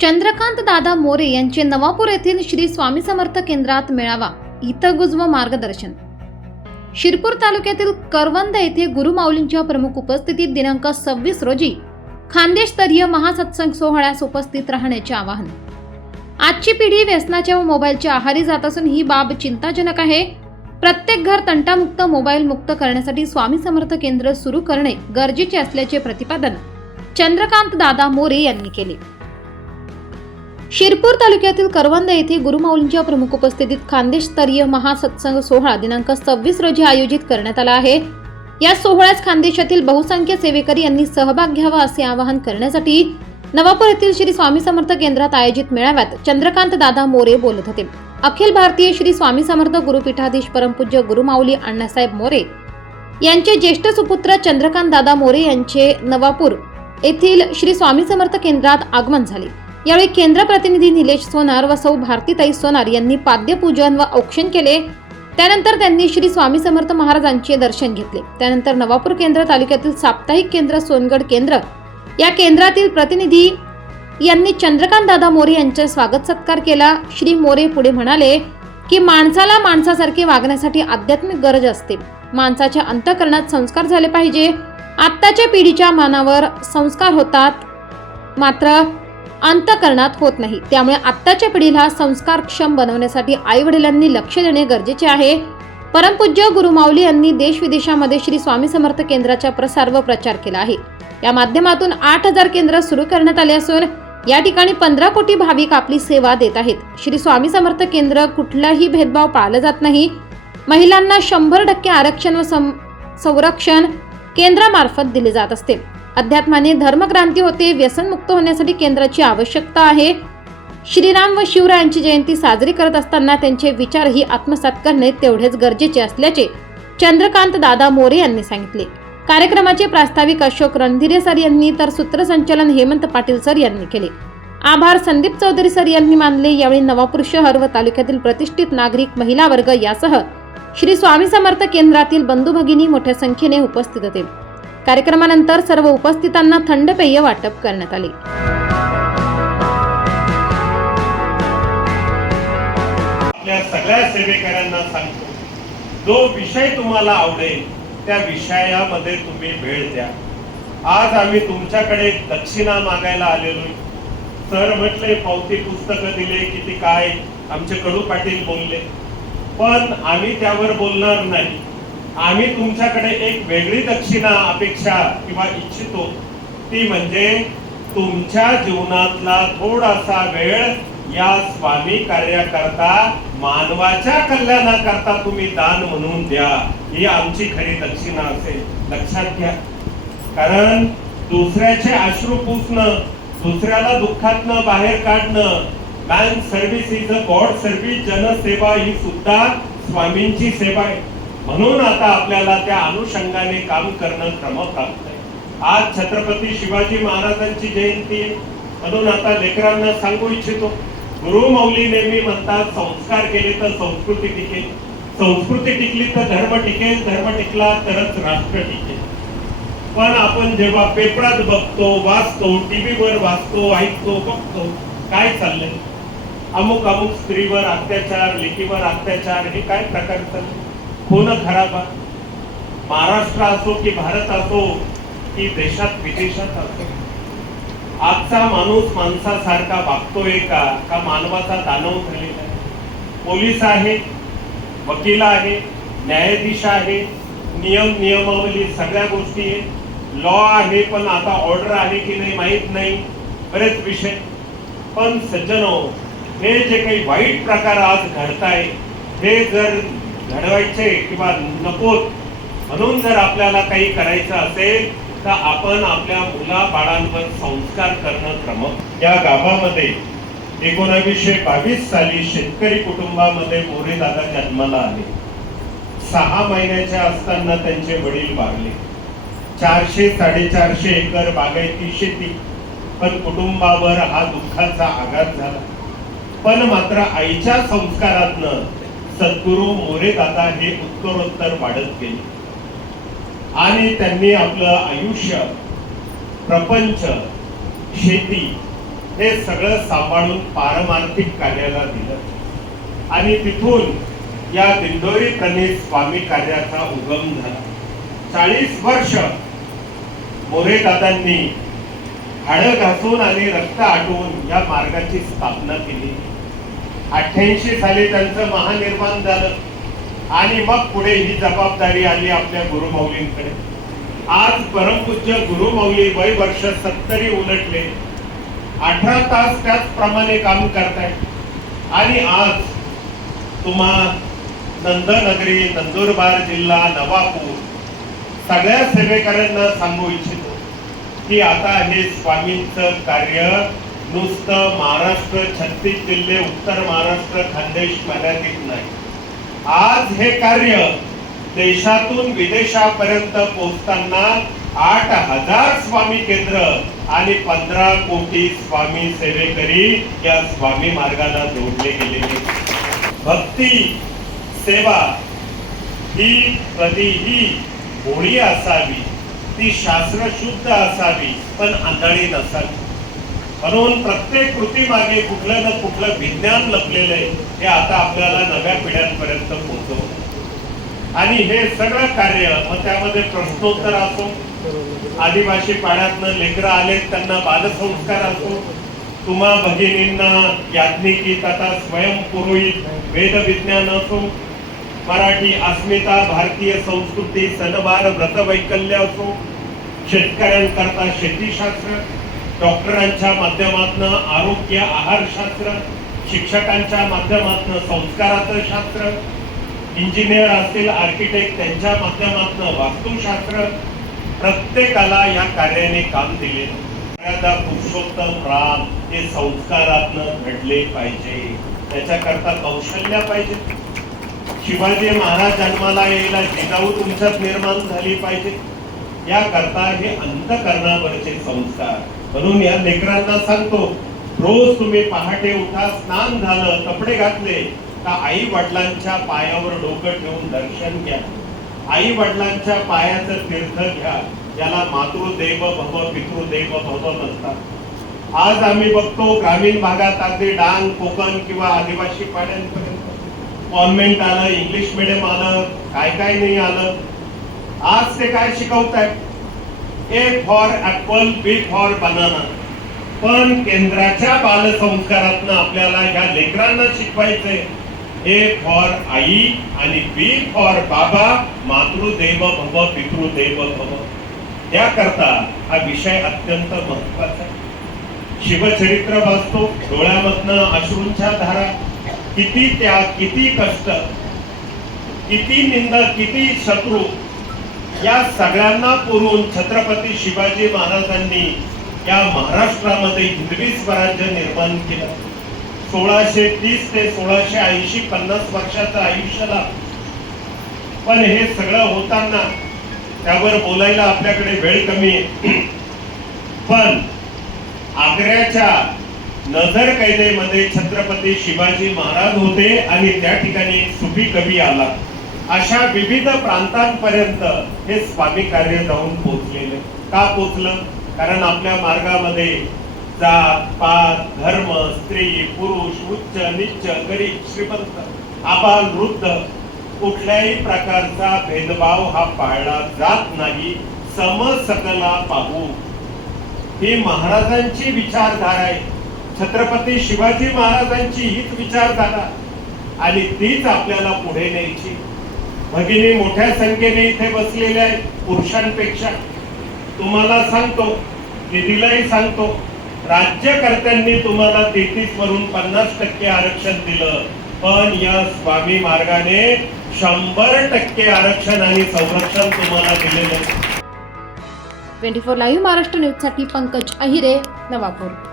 चंद्रकांत दादा मोरे यांचे नवापूर येथील श्री स्वामी समर्थ केंद्रात मेळावा इथं गुजव मार्गदर्शन शिरपूर तालुक्यातील करवंद येथे गुरुमाऊलींच्या प्रमुख उपस्थितीत दिनांक सव्वीस रोजी खानदेशस्तरीय महासत्संग सोहळ्यास उपस्थित राहण्याचे आवाहन आजची पिढी व्यसनाच्या व मोबाईलच्या आहारी जात असून ही बाब चिंताजनक आहे प्रत्येक घर तंटामुक्त मोबाईल मुक्त करण्यासाठी स्वामी समर्थ केंद्र सुरू करणे गरजेचे असल्याचे प्रतिपादन चंद्रकांत दादा मोरे यांनी केले शिरपूर तालुक्यातील करवंद येथे गुरुमाऊलींच्या प्रमुख उपस्थितीत खानदेशस्तरीय महासत्संग सोहळा दिनांक सव्वीस रोजी आयोजित करण्यात आला आहे या सोहळ्यास खानदेशातील बहुसंख्य सेवेकरी यांनी सहभाग घ्यावा असे आवाहन करण्यासाठी नवापूर येथील श्री स्वामी समर्थ केंद्रात आयोजित मेळाव्यात चंद्रकांत दादा मोरे बोलत होते अखिल भारतीय श्री स्वामी समर्थ गुरुपीठाधीश परमपूज्य गुरुमाऊली अण्णासाहेब मोरे यांचे ज्येष्ठ सुपुत्र चंद्रकांत दादा मोरे यांचे नवापूर येथील श्री स्वामी समर्थ केंद्रात आगमन झाले यावेळी केंद्र प्रतिनिधी निलेश सोनार व सौ भारतीताई सोनार यांनी पाद्यपूजन व औक्षण केले त्यानंतर त्यांनी श्री स्वामी समर्थ महाराजांचे दर्शन घेतले त्यानंतर नवापूर केंद्र तालुक्यातील साप्ताहिक केंद्र सोनगड केंद्र या केंद्रातील प्रतिनिधी यांनी चंद्रकांत दादा मोरे यांचा स्वागत सत्कार केला श्री मोरे पुढे म्हणाले की माणसाला माणसासारखे वागण्यासाठी आध्यात्मिक गरज असते माणसाच्या अंतकरणात संस्कार झाले पाहिजे आत्ताच्या पिढीच्या मानावर संस्कार होतात मात्र अंतकरणात होत नाही त्यामुळे आत्ताच्या पिढीला संस्कारक्षम बनवण्यासाठी आई वडिलांनी लक्ष देणे गरजेचे आहे परमपूज्य गुरुमाऊली यांनी देश विदेशामध्ये श्री स्वामी समर्थ केंद्राचा प्रसार व प्रचार केला आहे या माध्यमातून आठ हजार केंद्र सुरू करण्यात आले असून या ठिकाणी पंधरा कोटी भाविक आपली सेवा देत आहेत श्री स्वामी समर्थ केंद्र कुठलाही भेदभाव पाळला जात नाही महिलांना शंभर टक्के आरक्षण व संरक्षण केंद्रामार्फत दिले जात असते अध्यात्माने धर्मक्रांती होते व्यसनमुक्त होण्यासाठी केंद्राची आवश्यकता आहे श्रीराम व शिवरायांची जयंती साजरी करत असताना त्यांचे विचारही आत्मसात करणे तेवढेच गरजेचे असल्याचे चंद्रकांत दादा मोरे यांनी सांगितले कार्यक्रमाचे प्रास्ताविक अशोक रणधीरे सर यांनी तर सूत्रसंचालन हेमंत पाटील सर यांनी केले आभार संदीप चौधरी सर यांनी मानले यावेळी नवापूर शहर व तालुक्यातील प्रतिष्ठित नागरिक महिला वर्ग यासह श्री स्वामी समर्थ केंद्रातील बंधू भगिनी मोठ्या संख्येने उपस्थित होते कार्यक्रमानंतर सर्व उपस्थितांना थंड पेय वाटप करण्यात आले आपल्या सगळ्या सेवेकऱ्यांना सांगतो जो विषय तुम्हाला आवडेल त्या विषयामध्ये तुम्ही भेट द्या आज आम्ही तुमच्याकडे दक्षिणा मागायला आलेलो सर म्हटले पावती पुस्तक दिले किती काय आमचे कडू पाटील बोलले पण आम्ही त्यावर बोलणार नाही आम्ही तुमच्याकडे एक वेगळी दक्षिणा अपेक्षा किंवा इच्छितो ती म्हणजे तुमच्या जीवनातला थोडासा वेळ या स्वामी कार्याकरता मानवाच्या कल्याणाकरता तुम्ही दान म्हणून द्या ही आमची खरी दक्षिणा असेल लक्षात घ्या कारण दुसऱ्याचे अश्रू पुसणं दुसऱ्याला दुःखातनं बाहेर काढणं bank service is a god service जनसेवा ही सुद्धा स्वामींची सेवा आहे म्हणून आता आपल्याला त्या अनुषंगाने काम करणं क्रमप्राप्त आहे आज छत्रपती शिवाजी महाराजांची जयंती आहे म्हणून आता लेकरांना सांगू इच्छितो गुरुमौली नेहमी म्हणतात संस्कार केले तर संस्कृती टिकेल संस्कृती टिकली तर धर्म टिकेल धर्म टिकला तरच राष्ट्र टिकेल पण आपण जेव्हा पेपरात बघतो वाचतो वर वाचतो ऐकतो बघतो काय चाललंय अमुक अमुक स्त्रीवर अत्याचार लेकीवर अत्याचार हे काय प्रकार चालले होणं खराब महाराष्ट्र असो की भारत असो की देशात विदेशात असो आजचा माणूस माणसासारखा वागतोय का का मानवाचा दानव झालेला आहे पोलीस आहे वकील आहे न्यायाधीश आहे नियम नियमावली सगळ्या गोष्टी आहे लॉ आहे पण आता ऑर्डर आहे की नाही माहीत नाही बरेच विषय पण सज्जनो हे जे काही वाईट प्रकार आज घडताय हे जर घडवायचे किंवा नको म्हणून जर आपल्याला काही करायचं असेल तर आपण आपल्या मुला बाळांवर संस्कार करणं क्रमक या गावामध्ये एकोणावीसशे बावीस साली शेतकरी कुटुंबामध्ये मोरेदादा जन्माला आले सहा महिन्याच्या असताना त्यांचे वडील वागले चारशे साडेचारशे एकर बागायती शेती पण कुटुंबावर हा दुःखाचा आघात झाला पण मात्र आईच्या संस्कारातनं सद्गुरु मोरे दादा हे उत्तरोत्तर वाढत गेले आणि त्यांनी आपलं आयुष्य प्रपंच शेती हे सगळं सांभाळून पारमार्थिक कार्याला दिलं आणि तिथून या दिंडोरी कनी स्वामी कार्याचा उगम झाला चाळीस वर्ष मोरे दादांनी हाड घासून आणि रक्त आटवून या मार्गाची स्थापना केली अठ्ठ्याऐंशी साली त्यांचं महानिर्माण झालं आणि मग पुढे ही जबाबदारी आली आपल्या गुरुमाऊलींकडे आज परमपूज्य गुरुमाऊली वय वर्ष सत्तरी उलटले अठरा तास त्याचप्रमाणे काम करताय आणि आज तुम्हा नंदनगरी नंदुरबार जिल्हा नवापूर सगळ्या सेवेकऱ्यांना सांगू इच्छितो की आता हे स्वामींचं कार्य नुसतं महाराष्ट्र छत्तीस जिल्हे उत्तर महाराष्ट्र खानदेश मर्यादित नाही आज हे कार्य देशातून विदेशापर्यंत पोहोचताना आठ हजार स्वामी केंद्र आणि पंधरा कोटी स्वामी सेवेकरी या स्वामी मार्गाला जोडले गेलेले भक्ती सेवा ही कधीही होळी असावी ती शास्त्र शुद्ध असावी पण आंधळी नसावी म्हणून प्रत्येक कृती मागे कुठलं ना कुठलं विज्ञान लपलेलं आहे हे आता आपल्याला नव्या पिढ्यांपर्यंत पोहोचव आणि हे सगळं कार्य मग त्यामध्ये प्रश्नोत्तर असो आदिवासी पाण्यातनं लेकरं आले त्यांना बालसंस्कार असो तुम्हा भगिनींना याज्ञिकी तथा स्वयंपुरोहित वेदविज्ञान असो मराठी अस्मिता भारतीय संस्कृती व्रत वैकल्य असो शेतकऱ्यांकरता शेतीशास्त्र डॉक्टरांच्या माध्यमातून आरोग्य आहारशास्त्र शिक्षकांच्या माध्यमातून संस्काराचं शास्त्र इंजिनियर असतील आर्किटेक्ट त्यांच्या माध्यमातून वास्तुशास्त्र प्रत्येकाला या कार्याने काम दिले पुरुषोत्तम राम हे संस्कारातनं घडले पाहिजे त्याच्याकरता कौशल्य पाहिजे शिवाजी महाराज जन्माला यायला जिजाऊ तुमच्यात निर्माण झाली पाहिजे याकरता हे अंतकरणावरचे संस्कार म्हणून या लेकरांना सांगतो रोज तुम्ही पहाटे उठा स्नान झालं कपडे घातले तर आई वडिलांच्या पायावर डोकं ठेवून दर्शन घ्या आई वडिलांच्या पायाचं तीर्थ घ्या याला मातृदेव भव पितृदेव भव म्हणतात आज आम्ही बघतो ग्रामीण भागात अगदी डांग कोकण किंवा आदिवासी पाड्यांपर्यंत कॉन्व्हेंट आलं इंग्लिश मिडियम आलं काय काय नाही आलं आज ते काय शिकवत आहेत A for apple B for banana पण केंद्राच्या बालसंस्कारातनं आपल्याला ह्या लेकरांना शिकवायचंय ए फॉर आई आणि बी फॉर बाबा मातृदेव भव पितृदेव भव करता हा विषय अत्यंत महत्वाचा शिवचरित्र वाचतो डोळ्यामधनं अश्रूंच्या धारा किती त्याग किती कष्ट किती निंदा किती शत्रू या सगळ्यांना पुरून छत्रपती शिवाजी महाराजांनी या महाराष्ट्रामध्ये हिंदवी स्वराज्य निर्माण केलं सोळाशे तीस ते सोळाशे ऐंशी पन्नास वर्षाचं आयुष्याला पण हे सगळं होताना त्यावर बोलायला आपल्याकडे वेळ कमी आहे पण आग्र्याच्या नजर कैदेमध्ये छत्रपती शिवाजी महाराज होते आणि त्या ठिकाणी सुफी कवी आला अशा विविध प्रांतांपर्यंत हे स्वामी कार्य जाऊन पोचलेले का पोचलं कारण आपल्या मार्गामध्ये जात पात धर्म स्त्री पुरुष उच्च निच्च गरीब श्रीमंत आबाल वृद्ध कुठल्याही प्रकारचा भेदभाव हा पाळला जात नाही सम सकला पाहू ही महाराजांची विचारधारा आहे छत्रपती शिवाजी महाराजांची हीच विचारधारा आणि तीच आपल्याला पुढे न्यायची भगिनी मोठ्या संख्येने इथे बसलेल्या आहेत पुरुषांपेक्षा तुम्हाला सांगतो निधीलाही सांगतो राज्यकर्त्यांनी तुम्हाला तेहतीस वरून पन्नास टक्के आरक्षण दिलं पण या स्वामी मार्गाने शंभर टक्के आरक्षण आणि संरक्षण तुम्हाला दिलेलं twenty four live Maharashtra news साठी पंकज अहिरे नवापूर